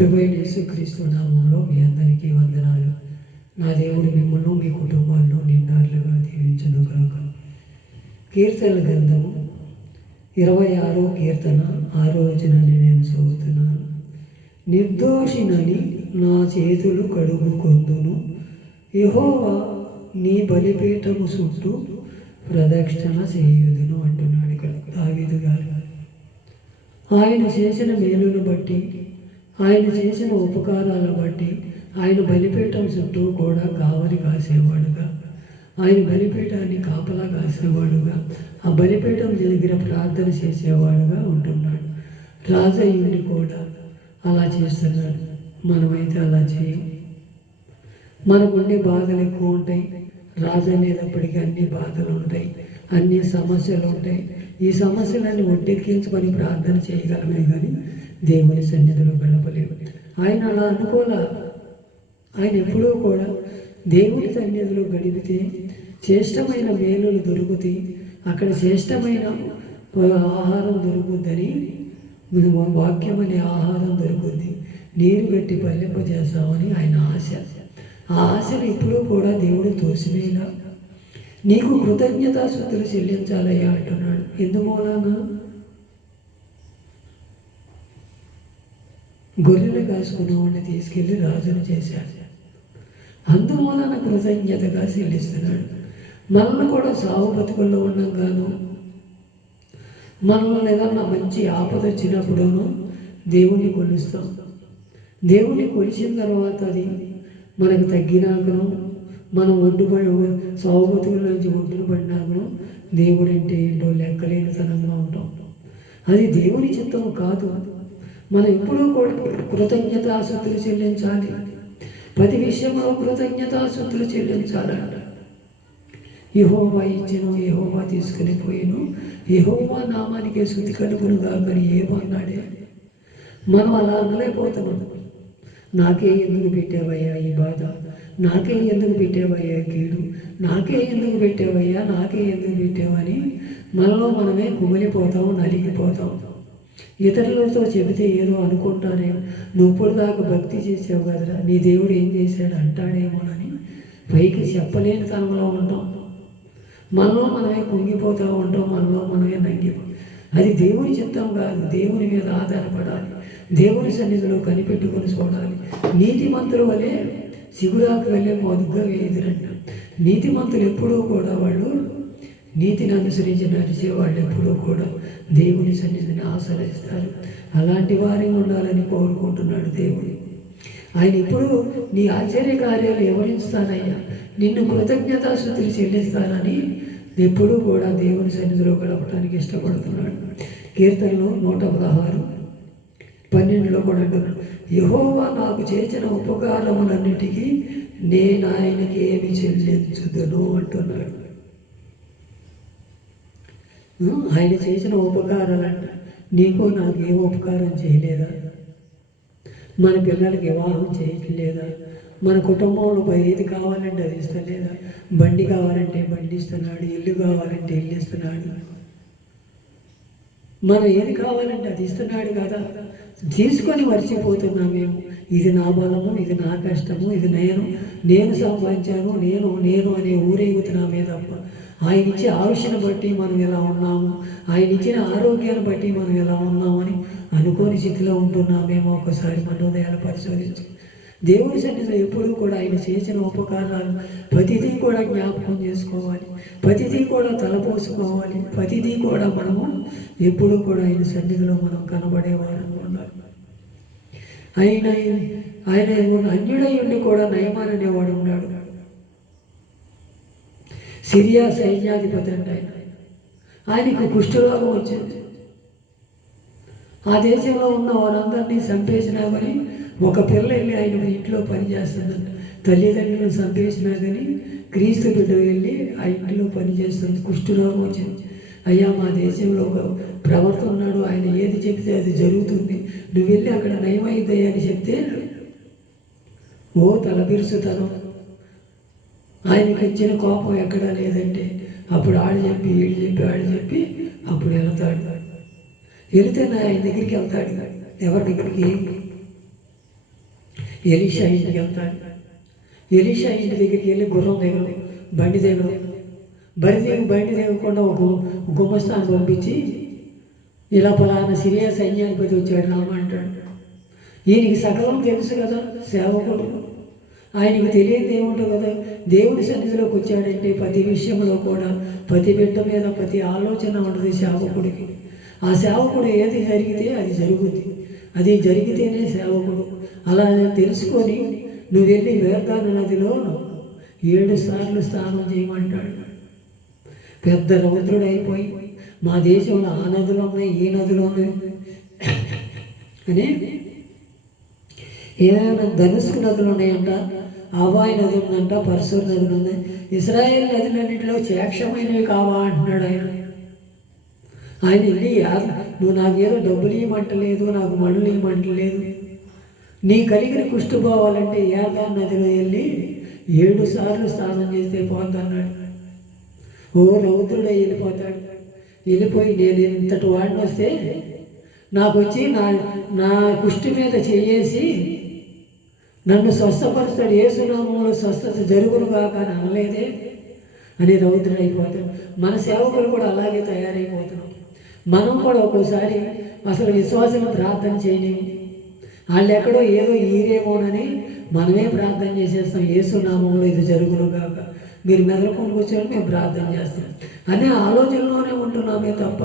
ప్రభువైన యేసుక్రీస్తు నామములో మీ అందరికీ వందనాలు. నా దేవుడు మిమ్మల్ని మీ కుటుంబాల్లో నిండారులుగా దీవించును గాక. కీర్తనల గ్రంథము 26వ కీర్తన 6వ వచనాన్ని నేను చదువుతున్నాను. నిర్దోషినని నా చేతులు కడుగుకొందును, యెహోవా నీ బలిపీఠము చుట్టూ ప్రదక్షిణ చేయుదును అంటున్నాడు ఇక్కడ దావీదు గారు. ఆయన చేసిన మేలును బట్టి, ఆయన చేసిన ఉపకారాలను బట్టి ఆయన బలిపీఠం చుట్టూ కూడా కావలి కాసేవాడుగా, ఆయన బలిపీఠాన్ని కాపలా కాసేవాడుగా, ఆ బలిపీఠం దగ్గర ప్రార్థన చేసేవాడుగా ఉంటున్నాడు. రాజయ్యుండి కూడా అలా చేస్తున్నాడు. మనమైతే అలా చేయం. మనకుండే బాధలు ఎక్కువ ఉంటాయి. రాజు అనేటప్పటికీ అన్ని బాధలు ఉంటాయి, అన్ని సమస్యలు ఉంటాయి. ఈ సమస్యలన్నీ ఒడ్డెక్కించుకొని ప్రార్థన చేయగలమే కానీ దేవుని సన్నిధిలో గడపలేము. ఆయన అలా అనుకోలే. ఆయన ఎప్పుడూ కూడా దేవుని సన్నిధిలో గడిపితే శ్రేష్టమైన మేలులు దొరుకుతాయి, అక్కడ శ్రేష్టమైన ఆహారం దొరుకుద్దని, వాక్యం అనే ఆహారం దొరుకుద్ది, నీరు గట్టి పల్లెంపజేస్తామని ఆయన ఆశ. ఆ ఆశను ఎప్పుడూ కూడా దేవుడు తోసివేలా. నీకు కృతజ్ఞతాస్తుతులు చెల్లించాలయ్యా అంటున్నాడు. ఎందుమూలన? గొర్రెలు కాసుకున్న వాడిని తీసుకెళ్ళి రాజును చేశాడు. అందుమూలన కృతజ్ఞతగా చెల్లిస్తున్నాడు. మనల్ని కూడా సాగు బతుకుల్లో ఉన్నాగాను, మనల్ని ఏదన్నా మంచి ఆపద వచ్చినప్పుడును దేవుణ్ణి కొలుస్తాం. దేవుణ్ణి కొలిచిన తర్వాత అది మనకు తగ్గినాకను, మనం ఒడ్డుపడి సాగు బతుకుల నుంచి ఒడ్డును పడినాకను దేవుడు అంటే ఏంటో లెక్కలేనితనంగా ఉంటాం. అది దేవుని చిత్తం కాదు. మనం ఎప్పుడూ కూడా కృతజ్ఞతాస్తుతులు చెల్లించాలి. ప్రతి విషయంలో కృతజ్ఞతాస్తుతులు చెల్లించాలంట. యెహోవా ఇచ్చెను, యెహోవా తీసుకుని పోయిను, యెహోవా నామానికి స్తుతి కలుగును కాకని ఏమన్నాడే. మనం అలా అనలేకపోతున్నాం. నాకే ఎందుకు పెట్టావయ్యా ఈ బాధ, నాకే ఎందుకు పెట్టావయ్యా కీడు, నాకే ఎందుకు పెట్టావయ్యా, నాకే ఎందుకు పెట్టావని మనలో మనమే కుమిలిపోతాం, నలిగిపోతాం. ఇతరులతో చెబితే ఏదో అనుకుంటానేమో, నువ్వు ఇప్పుడు దాకా భక్తి చేసావు కదరా, నీ దేవుడు ఏం చేశాడు అంటాడేమోనని పైకి చెప్పలేని తనంలో ఉంటాం. మనలో మనమే కుంగిపోతూ ఉంటాం, మనలో మనమే నంగిపోతాం. అది దేవుని చిత్తం కాదు. దేవుని మీద ఆధారపడాలి, దేవుని సన్నిధిలో కనిపెట్టుకొని చూడాలి. నీతిమంతుల వలె సిగురాకు వెళ్ళే మొదగ్గా ఎదురంట. నీతిమంతులు ఎప్పుడూ కూడా వాళ్ళు నీతిని అనుసరించి నడిచే వాళ్ళు ఎప్పుడూ కూడా దేవుని సన్నిధిని ఆశ్రయిస్తారు. అలాంటి వారిని ఉండాలని కోరుకుంటున్నాడు దేవుడు. ఆయన ఇప్పుడు నీ ఆశ్చర్య కార్యాలు వివరిస్తానయ్యా, నిన్ను కృతజ్ఞతాస్తుతులు చెల్లిస్తానని ఎప్పుడూ కూడా దేవుని సన్నిధిలో గడపడానికి ఇష్టపడుతున్నాడు. కీర్తనలో 116:12 కూడా అంటున్నాడు, యెహోవా నాకు చేసిన ఉపకారములన్నిటికీ నేను ఆయనకి ఏమి చెల్లించుదును అంటున్నాడు. ఆయన చేసిన ఉపకారాలంట. నీకు నాకు ఏ ఉపకారం చేయలేదా? మన పిల్లలకి వివాహం చేయట్లేదా? మన కుటుంబంలో ఏది కావాలంటే అది ఇస్తలేదా? బండి కావాలంటే బండి ఇస్తున్నాడు, ఇల్లు కావాలంటే ఇల్లు ఇస్తున్నాడు. మనం ఏది కావాలంటే అది ఇస్తున్నాడు కదా. తీసుకొని మర్చిపోతున్నామేమో. ఇది నా బలము, ఇది నా కష్టము, ఇది నేను సంపాదించాను, నేను అనే ఊరేగుతున్నామే తప్ప ఆయన ఇచ్చే ఆయుష్ను బట్టి మనం ఎలా ఉన్నాము, ఆయన ఇచ్చిన ఆరోగ్యాన్ని బట్టి మనం ఎలా ఉన్నామని అనుకోని స్థితిలో ఉంటున్నామేమో. ఒకసారి మన హృదయాలు పరిశోధించి దేవుని సన్నిధిలో ఎప్పుడూ కూడా ఆయన చేసిన ఉపకారాలు ప్రతిదీ కూడా జ్ఞాపకం చేసుకోవాలి, ప్రతిదీ కూడా తలపోసుకోవాలి, ప్రతిదీ కూడా మనము ఎప్పుడూ కూడా ఆయన సన్నిధిలో మనం కనబడేవారు ఉండాలి. ఆయన అన్యుడై ఉండి కూడా నయమాన్ అనేవాడు ఉన్నాడు. సిరియా సైన్యాధిపతి అంటే ఆయనకు కుష్ఠరోగం వచ్చింది. ఆ దేశంలో ఉన్న వారందరినీ చంపేసినా కానీ ఒక పిల్ల వెళ్ళి ఆయన ఇంట్లో పనిచేస్తుందంట. తల్లిదండ్రులను చంపేసినా కానీ క్రీస్తు బిడ్డ వెళ్ళి ఆ ఇంట్లో పనిచేస్తుంది. కుష్ఠరోగం వచ్చింది. అయ్యా, మా దేశంలో ఒక ప్రవర్త ఉన్నాడు, ఆయన ఏది చెప్తే అది జరుగుతుంది, నువ్వు వెళ్ళి అక్కడ నయమైందయ్యా అని చెప్తే ఓ తలబిరుసుతనం. ఆయనకి వచ్చిన కోపం ఎక్కడా లేదంటే అప్పుడు ఆడు చెప్పి ఆడు చెప్పి అప్పుడు వెళ్తాడు. వెళితే ఆయన దగ్గరికి వెళ్తాడు. ఎవరి దగ్గరికి? ఎలీషా ఇంటికి వెళ్తాడు. ఎలీషా ఇంటి దగ్గరికి వెళ్ళి గుర్రం దిగడం, బండి దిగడం, బండి దిగకుండా ఒక గుమ్మస్తాన్ని పంపించి ఇలా పలానా సిరియా సైన్యాధిపతి వచ్చాడు రామంటాడు. ఈయనకి సకలం తెలుసు కదా, సేవకుడు. ఆయనకు తెలియదు ఏముంటుంది కదా. దేవుడి సన్నిధిలోకి వచ్చాడంటే ప్రతి విషయంలో కూడా ప్రతి బిడ్డ మీద ప్రతి ఆలోచన ఉంటుంది సేవకుడికి. ఆ సేవకుడు ఏది జరిగితే అది జరుగుద్ది, అది జరిగితేనే సేవకుడు. అలా తెలుసుకొని నువ్వు వెళ్ళి వేర్దాన నదిలో 7 సార్లు స్నానం చేయమంటాడు. పెద్ద రౌద్రుడు అయిపోయి మా దేశంలో ఆ నదులు ఉన్నాయి, ఈ నదులు ఉన్నాయి అని ఏమైనా ధనుస్కు నదులు ఉన్నాయంట, ఆబాయి నది ఉందంట, పరశుర నదులు ఉన్నాయి. ఇశ్రాయేల్ నదులన్నింటిలో చేక్షమైనవి కావా అంటున్నాడు ఆయన. వెళ్ళి నువ్వు నాకేదో డబ్బులు ఇవ్వమంటలేదు, నాకు మనులు ఇవ్వమంటలేదు, నీ కలిగిన కుష్టు పోవాలంటే యార్దాన్ నదిలో వెళ్ళి 7 సార్లు స్నానం చేస్తే పోద్దన్నాడు. ఓ రౌద్రుడే వెళ్ళిపోతాడు. వెళ్ళిపోయి నేను ఇంతటి వాడిని వస్తే నాకు వచ్చి నా కుష్టి మీద చేసి నన్ను స్వస్థపరుస్తాడు, యేసునామములో స్వస్థత జరుగును కాక అని అనలేదే అని రౌద్రుడైపోతాడు. మన సేవకులు కూడా అలాగే తయారైపోతున్నాం. మనం కూడా ఒక్కోసారి అసలు విశ్వాసం ప్రార్థన చేయలేము. వాళ్ళు ఎక్కడో ఏదో ఈరేమోనని మనమే ప్రార్థన చేసేస్తాం, యేసునామములో ఇది జరుగును కాక, మీరు మెదలుకొని కూర్చొని మేము ప్రార్థన చేస్తాం అనే ఆలోచనలోనే ఉంటున్నామే తప్ప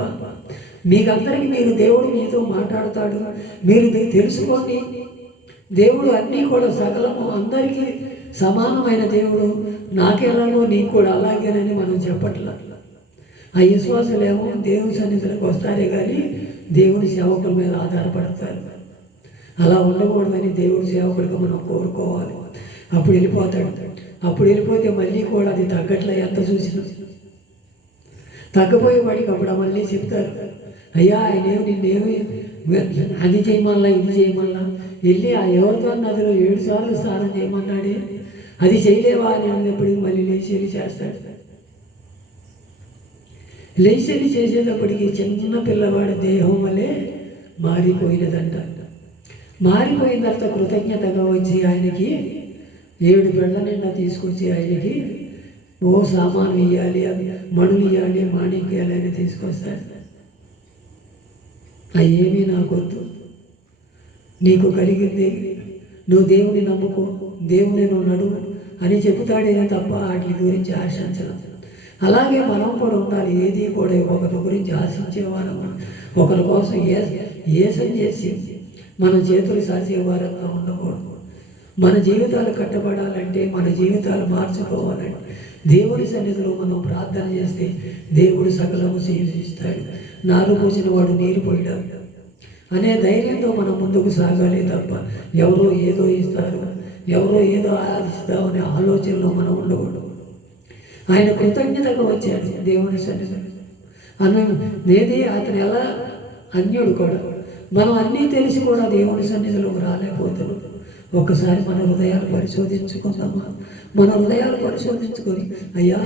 మీకందరికీ దేవుడు మీతో మాట్లాడతాడు. మీరు తెలుసుకోండి, దేవుడు అన్నీ కూడా సకలము అందరికీ సమానమైన దేవుడు. నాకెలాగో నీకు కూడా అలాగేనని మనం చెప్పట్లా. ఆ విశ్వాసులేమో దేవుని సన్నిధిలోకి వస్తారే కానీ దేవుని సేవకుల మీద ఆధారపడతారు. అలా ఉండకూడదని దేవుడి సేవకుడిగా మనం కోరుకోవాలి. అప్పుడు వెళ్ళిపోతాడు. అప్పుడు వెళ్ళిపోతే మళ్ళీ కూడా అది తగ్గట్లే, ఎంత చూసినా తగ్గపోయే వాడికి అప్పుడు మళ్ళీ చెప్తారు, అయ్యా ఆయనేమి నిన్నేమి అది చేయమల్లా ఇది చేయమల్లా, వెళ్ళి ఆ యోర్దాను నదిలో 7 సార్లు స్నానం చేయమన్నాడే, అది చేయలేవా అని అన్నప్పటికీ మళ్ళీ లేచి చేస్తాడు. లేచి చేసేటప్పటికి చిన్న పిల్లవాడి దేహం వల్లే మారిపోయినదంట. మారిపోయిన తర్వాత కృతజ్ఞతగా వచ్చి ఆయనకి 7 పెళ్ళ నిండా తీసుకొచ్చి ఆయనకి ఓ సామాను ఇవ్వాలి, అది మణులు ఇవ్వాలి, మాణిక్యాలు అని తీసుకొస్తాడు. అవేమీ నాకొద్దు, నీకు కలిగింది నువ్వు దేవుని నమ్ముకో, దేవుని నువ్వు నడువు అని చెబుతాడే తప్ప వాటి గురించి ఆశించడం. అలాగే మనం కూడా ఉండాలి. ఏది కూడా ఒకరి గురించి ఆశించేవారం, ఒకరి కోసం ఏసం చేసి మన చేతులు సాచేవారంగా ఉండకూడదు. మన జీవితాలు కట్టబడాలంటే, మన జీవితాలు మార్చుకోవాలంటే దేవుడి సన్నిధిలో మనం ప్రార్థన చేస్తే దేవుడు సకలము చేస్తాడు. నారు పోసిన వాడు నీరు పోయడం అనే ధైర్యంతో మనం ముందుకు సాగాలి తప్ప ఎవరో ఏదో ఇస్తారు, ఎవరో ఏదో ఆశిస్తామనే ఆలోచనలో మనం ఉండకూడదు. ఆయన కృతజ్ఞతగా వచ్చాడు దేవుని సన్నిధిలో. నేది అతను ఎలా అన్యుడు కూడా. మనం అన్నీ తెలిసి కూడా దేవుని సన్నిధిలోకి రాలేకపోతున్నాం. ఒక్కసారి మన హృదయాలు పరిశోధించుకుందామా? మన హృదయాలు పరిశోధించుకొని, అయ్యా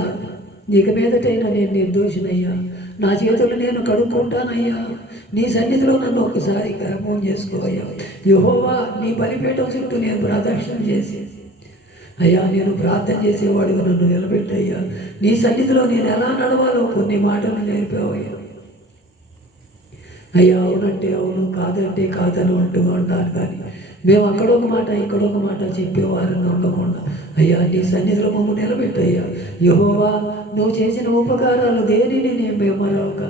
ఇక మీదటైనా నేను నిర్దోషినయ్యా, నా చేతులు నేను కడుక్కుంటానయ్యా, నీ సన్నిధిలో నన్ను ఒకసారి జ్ఞాపకం చేసుకోవయ్యా. యెహోవా నీ బలిపీఠం చుట్టూ నేను ప్రదక్షిణ చేసి, అయ్యా నేను ప్రార్థన చేసేవాడుగా నన్ను నిలబెట్టయ్యా, నీ సన్నిధిలో నేను ఎలా నడవాలో కొన్ని మాటలు నేర్పావయ్యా. అయ్యా అవునంటే అవును, కాదంటే కాదని అంటూ ఉంటారు. కానీ మేము అక్కడొక మాట ఇక్కడొక మాట చెప్పేవారంగా ఉండకుండా, అయ్యా నీ సన్నిధిలో మమ్మల్ని నిలబెట్టయ్యా. యెహోవా నువ్వు చేసిన ఉపకారాలు దేనిని మేము మరొక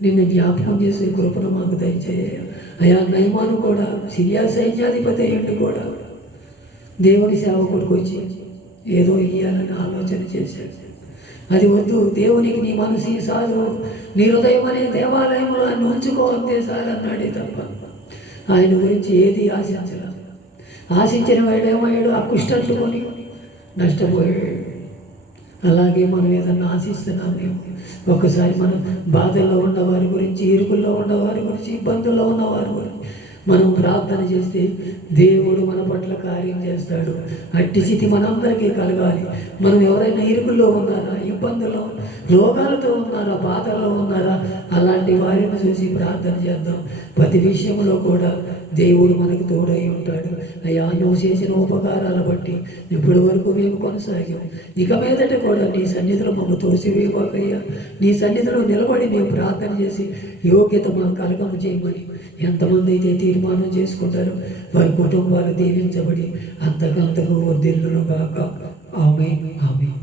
నిన్ను జ్ఞాపకం చేసే కృపను మాకు దయచేయ. అయ్యా నయమాను కూడా సిరియా సైన్యాధిపతి అయ్యండి కూడా దేవుని సేవకుడికి వచ్చి ఏదో ఇయ్యాలని ఆలోచన చేశాడు. అది వద్దు, దేవునికి నీ మనసు సారు, నీ హృదయం అనే దేవాలయంలో ఆయన ఉంచుకో అంతే సార్ అన్నాడే తప్ప ఆయన గురించి ఏది ఆశించిన వాడేమయ్యాడు, ఆ కుష్టట్టుకొని నష్టపోయాడు. అలాగే మనం ఏదన్నా ఆశిస్తున్నాం మేము. ఒక్కసారి మనం బాధల్లో ఉన్నవారి గురించి, ఇరుకుల్లో ఉన్నవారి గురించి, ఇబ్బందుల్లో ఉన్నవారి గురించి మనం ప్రార్థన చేస్తే దేవుడు మన పట్ల కార్యం చేస్తాడు. అట్టి స్థితి మనందరికీ కలగాలి. మనం ఎవరైనా ఇరుకుల్లో ఉన్నారా, ఇబ్బందుల్లో, రోగాలతో ఉన్నారా, బాధల్లో ఉన్నారా, అలాంటి వారిని చూసి ప్రార్థన చేద్దాం. ప్రతి విషయంలో కూడా దేవుడు మనకు తోడై ఉంటాడు. అయ్యా నువ్వు చేసిన ఉపకారాల బట్టి ఇప్పటి వరకు మేము కొనసాగాం. ఇక మీదట కూడా నీ సన్నిధిలో మమ్మల్ని తోసివేయకయ్యా. నీ సన్నిధిలో నిలబడి మేము ప్రార్థన చేసి యోగ్యత మాకు కలగము చేయమని ఎంతమంది అయితే తీర్మానం చేసుకుంటారో వారి కుటుంబాలు దీవించబడి అంతకంతకు వర్ధిల్లును గాక. ఆమేన్ ఆమేన్.